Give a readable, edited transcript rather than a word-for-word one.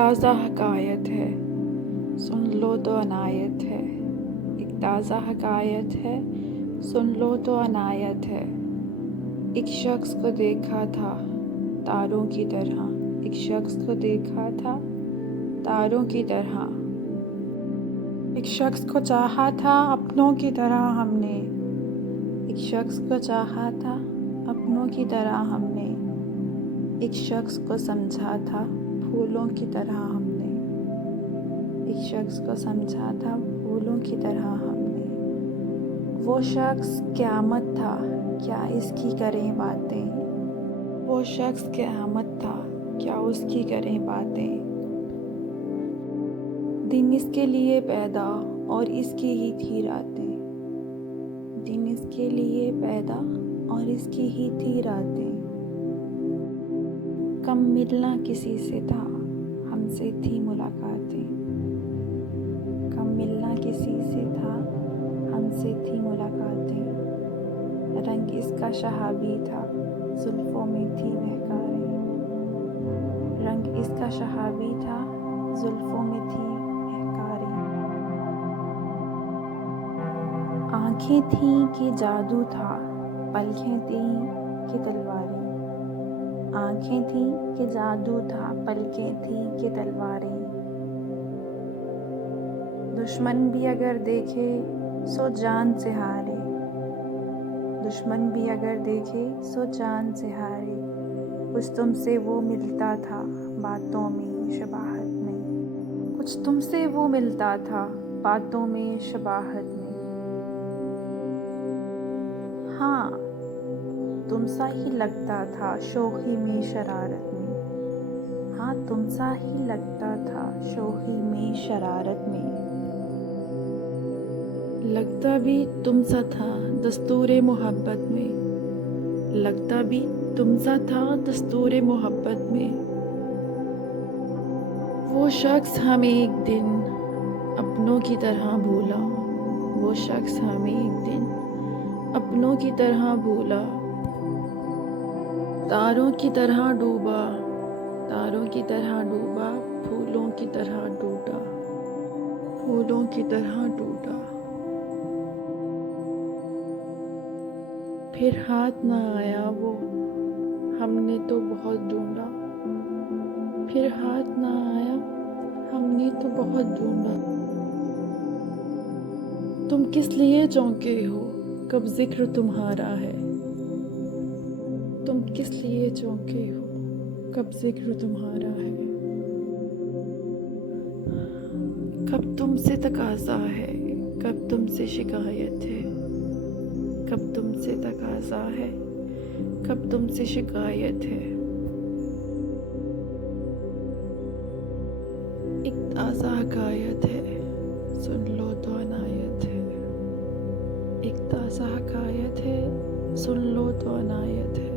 ताज़ा हकायत है, सुन लो तो अनायत है। एक ताज़ा हकायत है, सुन लो तो अनायत है। एक शख्स को देखा था तारों की तरह, एक शख्स को देखा था तारों की तरह। एक शख्स को चाहा था अपनों की तरह हमने, एक शख्स को चाहा था अपनों की तरह हमने। एक शख्स को समझा था फूलों की तरह हमने, एक शख्स को समझा था फूलों की तरह हमने। वो शख्स क़यामत था, क्या इसकी करें बातें। वो शख्स क़यामत था, क्या उसकी करें बातें। दिन इसके लिए पैदा और इसकी ही थी रातें, दिन इसके लिए पैदा और इसकी ही थी रातें। कम मिलना किसी से था, हमसे थी मुलाकातें। कम मिलना किसी से था, हमसे थी मुलाकातें। रंग इसका शहाबी था, जुल्फ़ों में थी महकारें। रंग इसका शहाबी था, जुल्फ़ों में थी महकारें। आँखें थीं कि जादू था, पलकें थीं कि तलवारें। आँखें थीं कि जादू था, पलकें थीं कि तलवारें। दुश्मन भी अगर देखे सो जान से हारे, दुश्मन भी अगर देखे सो जान से हारे। कुछ तुमसे वो मिलता था बातों में शबाहत में, कुछ तुमसे वो मिलता था बातों में शबाहत में। हाँ, तुमसा ही लगता था शोखी में शरारत में। हाँ, तुमसा ही लगता था शोखी में शरारत में। लगता भी तुमसा था दस्तूरे मोहब्बत में, लगता भी तुमसा था दस्तूरे मोहब्बत में। वो शख्स हमें एक दिन अपनों की तरह भूला, वो शख्स हमें एक दिन अपनों की तरह भूला। तारों की तरह डूबा, तारों की तरह डूबा, फूलों की तरह टूटा, फूलों की तरह टूटा। फिर हाथ ना आया वो, हमने तो बहुत ढूंढा। फिर हाथ ना आया, हमने तो बहुत ढूंढा। तुम किस लिए चौंके हो, कब जिक्र तुम्हारा है। तुम किस लिए चौंके हो, कब जिक्र तुम्हारा है। कब तुमसे तकाज़ा है, कब तुमसे शिकायत है। कब तुमसे तकाज़ा है, कब तुमसे शिकायत है। एक ताज़ा हकायत है, सुन लो तो अनायत है। एक ताज़ा हकायत है, सुन लो तो अनायत है।